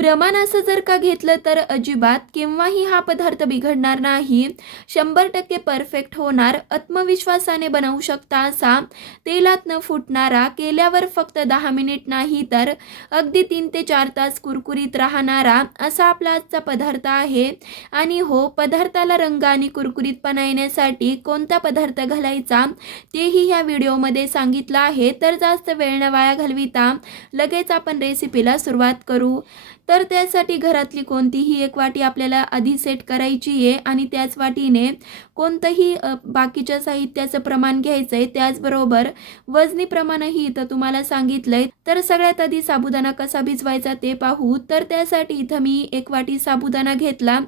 प्रमाण असं जर का घेतलं तर अजिबात केव्हाही हा पदार्थ बिघडणार नाही. 100% परफेक्ट होणार, आत्मविश्वासाने बनवू शकता असा, तेलात न फुटणारा, केल्यावर फक्त 10 मिनिट नाही तर अगदी 3 ते 4 तास कुरकुरीत राहणारा असा आपला आजचा पदार्थ आहे. आणि हो, पदार्थाला रंग आणि कुरकुरीतपणा येण्यासाठी कोणता पदार्थ घालायचा तेही ह्या व्हिडिओमध्ये सांगितलं आहे. तर जास्त वेळ न वाया घालविता लगेच आपण रेसिपीला सुरुवात करू. तर त्यासाठी घरातली कोणतीही एक वाटी आपल्याला आधी सेट करायची आहे आणि त्याच वाटीने कोणतंही बाकीच्या साहित्याचं प्रमाण घ्यायचं आहे. त्याचबरोबर वजनी प्रमाणही इथं तुम्हाला सांगितलंय. तर सगळ्यात आधी साबुदाणा कसा भिजवायचा ते पाहू. तर त्यासाठी इथं मी 1 वाटी साबुदाणा घेतला.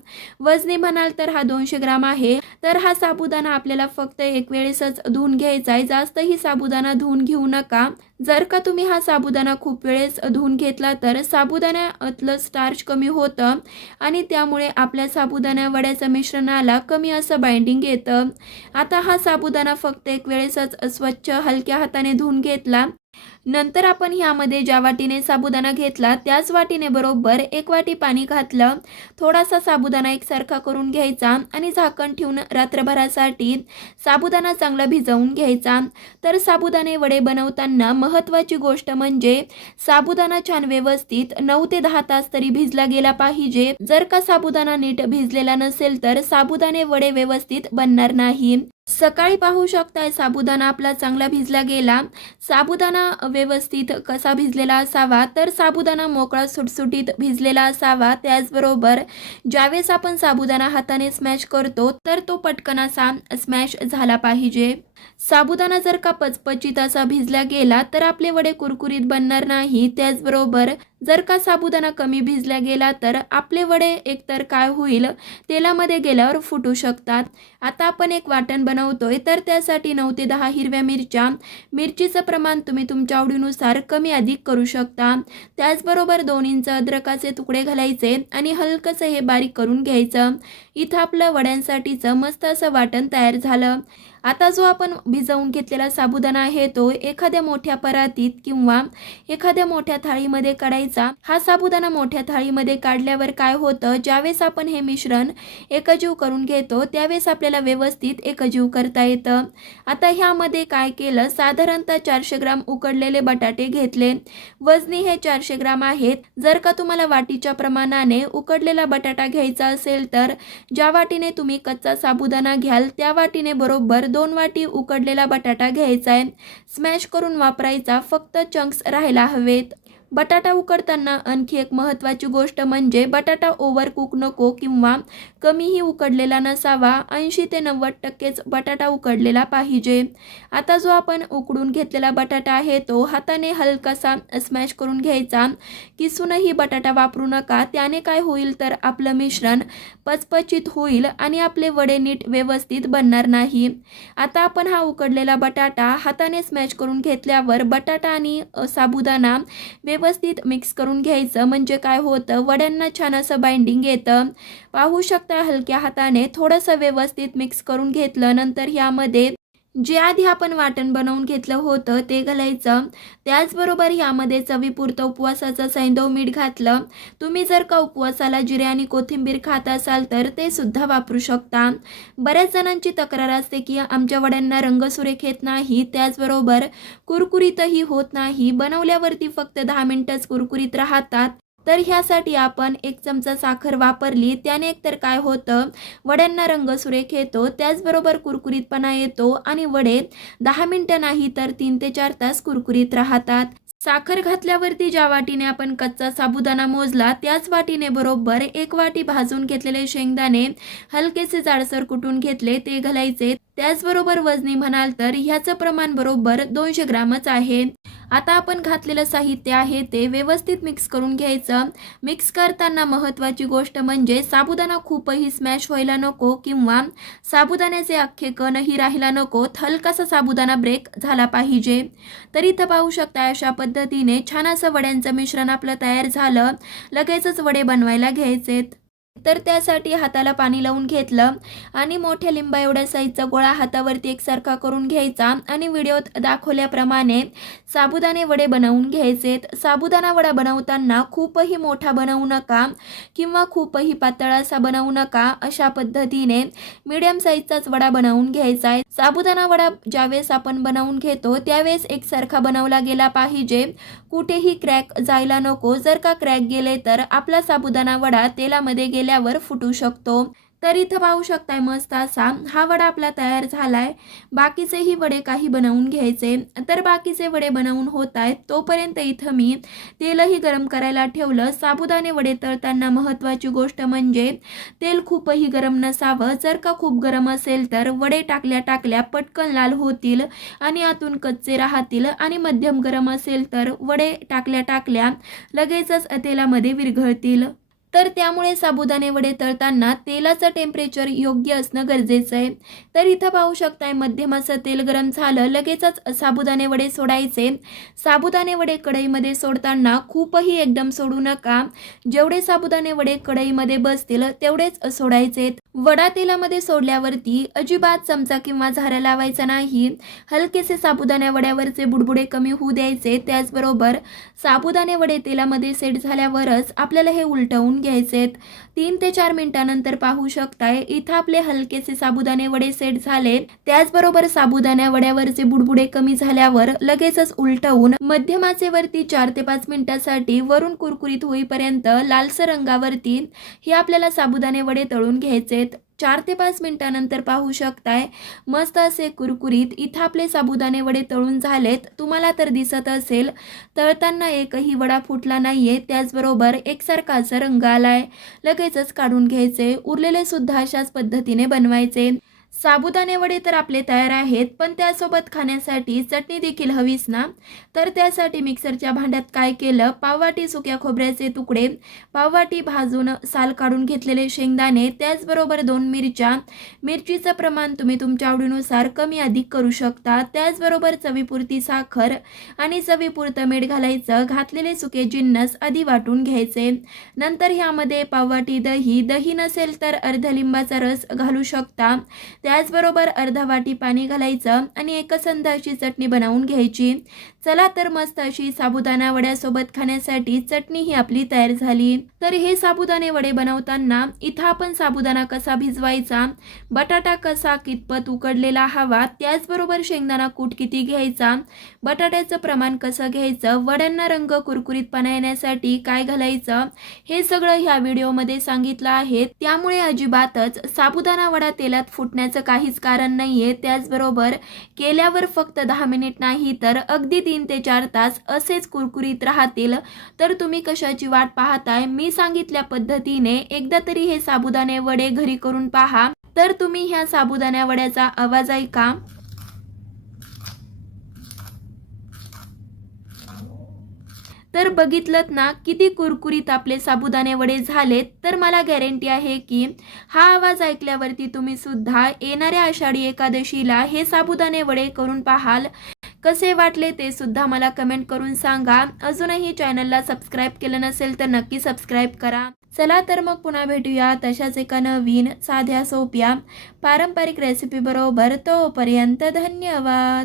वजनी म्हणाल तर हा 200 ग्राम आहे. तर हा साबुदाणा आपल्याला फक्त एक वेळेसच धुवून घ्यायचा आहे. जास्तही साबुदाणा धुवून घेऊ नका. जर का तुम्ही हा साबुदाणा खूप वेळेस धुवून घेतला तर साबुदाण्यातलं स्टार्च कमी होतं आणि त्यामुळे आपल्या साबुदाणा वड्याच्या मिश्रणाला कमी असं बाइंडिंग येतं. आता हा साबुदाणा फक्त एक वेळेसच स्वच्छ हलक्या हाताने धुवून घेतला. नंतर आपण ह्यामध्ये ज्या वाटीने साबुदाणा घेतला त्याच वाटीने बरोबर 1 वाटी पाणी घातलं. थोडासा साबुदाणा एकसारखा करून घ्यायचा आणि झाकण ठेवून रात्रभरासाठी साबुदाणा चांगला भिजवून घ्यायचा. तर साबुदाणे वडे बनवताना महत्त्वाची गोष्ट म्हणजे साबुदाणा छान व्यवस्थित 9 ते 10 तास तरी भिजला गेला पाहिजे. जर का साबुदाणा नीट भिजलेला नसेल तर साबुदाणे वडे व्यवस्थित बनणार नाही. सकाळी पाहू शकताय साबुदाणा आपला चांगला भिजला गेला. साबुदाणा व्यवस्थित कसा भिजलेला असावा तर साबुदाणा मोकळा सुटसुटीत भिजलेला असावा. त्याचबरोबर ज्यावेळेस आपण साबुदाणा हाताने स्मॅश करतो तर तो पटकन असा स्मॅश झाला पाहिजे. साबुदाणा जर का पचपचीत असा भिजला गेला तर आपले वडे कुरकुरीत बनणार नाही. त्याचबरोबर जर का साबुदाणा कमी भिजला गेला तर आपले वडे एकतर काय होईल, तेलामध्ये गेल्यावर फुटू शकतात. आता आपण एक वाटण बनवतोय तर त्यासाठी 9 ते 10 हिरव्या मिरच्या. मिरचीचं प्रमाण तुम्ही तुमच्या आवडीनुसार कमी अधिक करू शकता. त्याचबरोबर 2 इंच अद्रकाचे तुकडे घालायचे आणि हलकंसं हे बारीक करून घ्यायचं. इथं आपलं वड्यांसाठीचं मस्त असं वाटण तयार झालं. आता जो आपण भिजवून घेतलेला साबुदाणा आहे तो एखाद्या मोठ्या परातीत किंवा एखाद्या मोठ्या थाळीमध्ये काढायचा. हा साबुदाणा मोठ्या थाळीमध्ये काढल्यावर काय होतं, ज्यावेळेस आपण हे मिश्रण एकजीव करून घेतो त्यावेळेस आपल्याला व्यवस्थित एकजीव करता येतं. आता ह्यामध्ये काय केलं, साधारणतः 400 ग्राम उकडलेले बटाटे घेतले. वजनी हे 400 ग्राम आहेत. जर का तुम्हाला वाटीच्या प्रमाणाने उकडलेला बटाटा घ्यायचा असेल तर ज्या वाटीने तुम्ही कच्चा साबुदाणा घ्याल त्या वाटीने बरोबर 2 वाटी उकडलेला बटाटा घ्यायचा आहे. स्मॅश करून वापरायचा, फक्त चंक्स राहायला हवेत. बटाटा उकडताना आणखी एक महत्त्वाची गोष्ट म्हणजे बटाटा ओव्हर कुक नको किंवा कमीही उकडलेला नसावा. 80 ते 90% बटाटा उकडलेला पाहिजे. आता जो आपण उकडून घेतलेला बटाटा आहे तो हाताने हलकासा स्मॅश करून घ्यायचा. किसूनही बटाटा वापरू नका, त्याने काय होईल तर आपलं मिश्रण पचपचीत होईल आणि आपले वडे नीट व्यवस्थित बनणार नाही. आता आपण हा उकडलेला बटाटा हाताने स्मॅश करून घेतल्यावर बटाटा आणि साबुदाणा व्यवस्थित मिक्स करून घ्यायचं. म्हणजे काय होतं, वड्यांना छान असं बाइंडिंग येतं. पाहू शकता हलक्या हाताने थोडंसं व्यवस्थित मिक्स करून घेतलं. नंतर ह्यामध्ये जे आधी आपण वाटण बनवून घेतलं होतं ते घालायचं. त्याचबरोबर ह्यामध्ये चवीपुरतं उपवासाचं सैंधव मीठ घातलं. तुम्ही जर का उपवासाला जिरे आणि कोथिंबीर खात असाल तर ते सुद्धा वापरू शकता. बऱ्याच जणांची तक्रार असते की आमच्या वड्यांना रंग सुरेख येत नाही, त्याचबरोबर कुरकुरीतही होत नाही, बनवल्यावरती फक्त 10 मिनिटच कुरकुरीत राहतात. तर ह्यासाठी आपण 1 चमचा साखर वापरली. त्याने एकतर काय होतं, वड्यांना रंग सुरेख येतो, त्याचबरोबर कुरकुरीतपणा येतो आणि वडे 10 मिनिटं नाही तर 3 ते 4 तास कुरकुरीत राहतात. साखर घातल्यावरती ज्या वाटीने आपण कच्चा साबुदाणा मोजला त्याच वाटीने बरोबर 1 वाटी भाजून घेतलेले शेंगदाणे हलकेसे जाडसर कुटून घेतले ते घालायचे. त्याचबरोबर वजनी म्हणाल तर ह्याचं प्रमाण बरोबर 200 ग्रामच आहे. आता आपण घातलेलं साहित्य आहे ते व्यवस्थित मिक्स करून घ्यायचं. मिक्स करताना महत्त्वाची गोष्ट म्हणजे साबुदाणा खूपही स्मॅश व्हायला नको किंवा साबुदाण्याचे अख्खे कणही राहायला नको. हलकासा साबुदाणा ब्रेक झाला पाहिजे. तर इथं पाहू शकता अशा पद्धतीने छान असं वड्यांचं मिश्रण आपलं तयार झालं. लगेचच वडे बनवायला घ्यायचेत. तर त्यासाठी हाताला पाणी लावून घेतलं आणि मोठ्या लिंबा एवढ्या साईजचा गोळा हातावरती एकसारखा करून घ्यायचा आणि व्हिडिओत दाखवल्याप्रमाणे साबुदाणे वडे बनवून घ्यायचेत. साबुदाणा वडा बनवताना खूपही मोठा बनवू नका किंवा खूपही पातळ असा बनवू नका. अशा पद्धतीने मीडियम साईजचाच वडा बनवून घ्यायचा आहे. साबुदाणा वडा ज्यावेळेस आपण बनवून घेतो त्यावेळेस एकसारखा बनवला गेला पाहिजे, कुठेही क्रॅक जायला नको. जर का क्रॅक गेले तर आपला साबुदाणा वडा तेलामध्ये गेल्यावर फुटू शकतो. तर इथं पाहू शकताय मस्त असा हा वडा आपला तयार झालाय. बाकीचेही वडे काही बनवून घ्यायचे. तर बाकीचे वडे बनवून होत आहेत तोपर्यंत इथं मी तेलही गरम करायला ठेवलं. साबुदाणे वडे तळताना महत्त्वाची गोष्ट म्हणजे तेल खूपही गरम नसावं. जर का खूप गरम असेल तर वडे टाकल्या पटकन लाल होतील आणि आतून कच्चे राहतील आणि मध्यम गरम असेल तर वडे टाकल्या लगेचच तेलामध्ये विरघळतील. तर त्यामुळे साबुदाणे वडे तळताना तेलाचं टेम्परेचर योग्य असणं गरजेचं आहे. तर इथं पाहू शकताय मध्यम असं तेल गरम झालं, लगेचच साबुदाणे वडे सोडायचे. साबुदाणे वडे कढईमध्ये सोडताना खूपही एकदम सोडू नका. जेवढे साबुदाणे वडे कढईमध्ये बसतील तेवढेच सोडायचे. वडा तेलामध्ये सोडल्यावरती अजिबात चमचा किंवा झारा लावायचा नाही. हलकेसे साबुदाण्या वड्यावरचे बुडबुडे कमी होऊ द्यायचे. त्याचबरोबर साबुदाणे वडे तेलामध्ये सेट झाल्यावरच आपल्याला हे उलटवून घ्यायचेत. 3 ते 4 मिनिटांनंतर पाहू शकताय इथं आपले हलकेसे साबुदाणे वडे सेट झाले. त्याचबरोबर साबुदाण्या वड्यावरचे बुडबुडे कमी झाल्यावर लगेचच उलटवून मध्यम आचेवरती 4 ते 5 मिनिटांसाठी वरून कुरकुरीत होईपर्यंत लालसर रंगावरती हे आपल्याला साबुदाणे वडे तळून घ्यायचेत. 4 ते 5 मिनिटांनंतर पाहू शकताय मस्त असे कुरकुरीत इथं आपले साबुदाणे वडे तळून झालेत. तुम्हाला तर दिसत असेल तळताना एकही वडा फुटला नाहीये. त्याचबरोबर एकसारखा असा रंग आलाय. लगेचच काढून घ्यायचे. उरलेले सुद्धा अशाच पद्धतीने बनवायचे. साबुदाणे वडे तर आपले तयार आहेत, पण त्यासोबत खाण्यासाठी चटणी देखील हवीच ना. तर त्यासाठी मिक्सरच्या भांड्यात काय केलं, पाववाटी सुक्या खोबऱ्याचे तुकडे, पाववाटी भाजून साल काढून घेतलेले शेंगदाणे, त्याचबरोबर 2 मिरच्या. मिरचीचं प्रमाण तुम्ही तुमच्या आवडीनुसार कमी अधिक करू शकता. त्याचबरोबर चवीपुरती साखर आणि चवीपुरतं मीठ घालायचं. घातलेले सुके जिन्नस आधी वाटून घ्यायचे. नंतर ह्यामध्ये पाववाटी दही, दही नसेल तर अर्धा लिंबाचा रस घालू शकता. त्याचबरोबर अर्धा वाटी पाणी घालायचं आणि एकसंध अशी चटणी बनवून घ्यायची. चला तर मस्त अशी साबुदाणा वड्यासोबत खाण्यासाठी चटणी ही आपली तयार झाली. तर हे साबुदाणे वडे बनवताना इथं आपण साबुदाणा कसा भिजवायचा, बटाटा कसा कितपत उकडलेला हवा, त्याचबरोबर शेंगदाणा कूट किती घ्यायचा, बटाट्याचं प्रमाण कसं घ्यायचं, वड्यांना रंग कुरकुरीतपणा येण्यासाठी काय घालायचं, हे सगळं ह्या व्हिडिओमध्ये सांगितलं आहे. त्यामुळे अजिबातच साबुदाणा वडा तेलात फुटण्याचं काहीच कारण नाहीये. त्याचबरोबर केल्यावर फक्त 10 मिनिट नाही तर अगदी 3 ते 4 तास असेच कुरकुरीत राहतील. तर तुम्ही कशाची वाट पाहताय, मी सांगितल्या पद्धतीने एकदा तरी हे साबुदाणे वडे घरी करून पहा. तर तुम्ही ह्या साबुदाण्या वड्याचा आवाज ऐका. तर बघितलत ना किती कुरकुरीत आपले साबुदाणे वडे झालेत. तर मला गॅरंटी आहे की हा आवाज ऐकल्यावरती तुम्ही सुद्धा येणाऱ्या आषाढी एकादशीला हे साबुदाणे वडे करून पाहाल. कसे वाटले ते सुद्धा मला कमेंट करून सांगा. अजूनही चॅनलला सबस्क्राईब केलं नसेल तर नक्की सबस्क्राईब करा. चला तर मग पुन्हा भेटूया तशाच एका नवीन साध्या सोप्या पारंपरिक रेसिपी बरोबर. तोपर्यंत धन्यवाद.